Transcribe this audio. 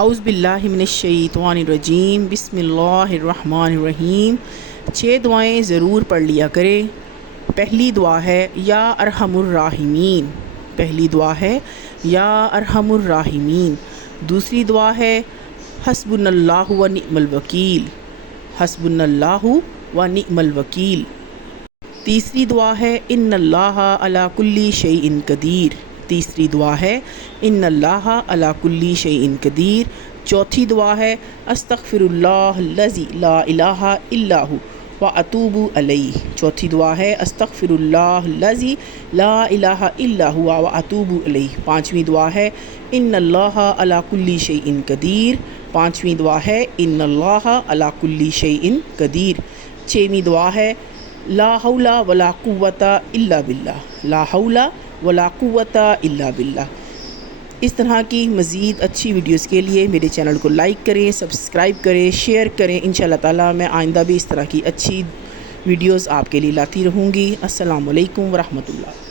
اعوذ باللہ من الشیطان الرجیم، بسم اللہ الرحمن الرحیم۔ 6 دعائیں ضرور پڑھ لیا کریں۔ پہلی دعا ہے یا ارحم الراحمین، پہلی دعا ہے یا ارحم الراحمین۔ دوسری دعا ہے حسبنا اللہ و نعم الوکیل، حسبنا اللہ و نعم الوکیل۔ تیسری دعا ہے ان اللہ علی کل شیء قدیر، تیسری دعا ہے ان اللہ علی کل شیء قدیر۔ چوتھی دعا ہے استغفر اللہ الذی لا الہ الا ہو واتوب الیہ، چوتھی دعا ہے استغفر اللہ الذی لا الہ الا ہو واتوب الیہ۔ پانچویں دعا ہے ان اللہ علی کل شیء قدیر، پانچویں دعا ہے ان اللہ علی کل شیء قدیر۔ چھویں دعا ہے لا حول ولا قوۃ الا باللہ، لا حول ولا قوۃ الا باللہ۔ اس طرح کی مزید اچھی ویڈیوز کے لیے میرے چینل کو لائک کریں، سبسکرائب کریں، شیئر کریں۔ انشاءاللہ تعالیٰ میں آئندہ بھی اس طرح کی اچھی ویڈیوز آپ کے لیے لاتی رہوں گی۔ السلام علیکم ورحمۃ اللہ۔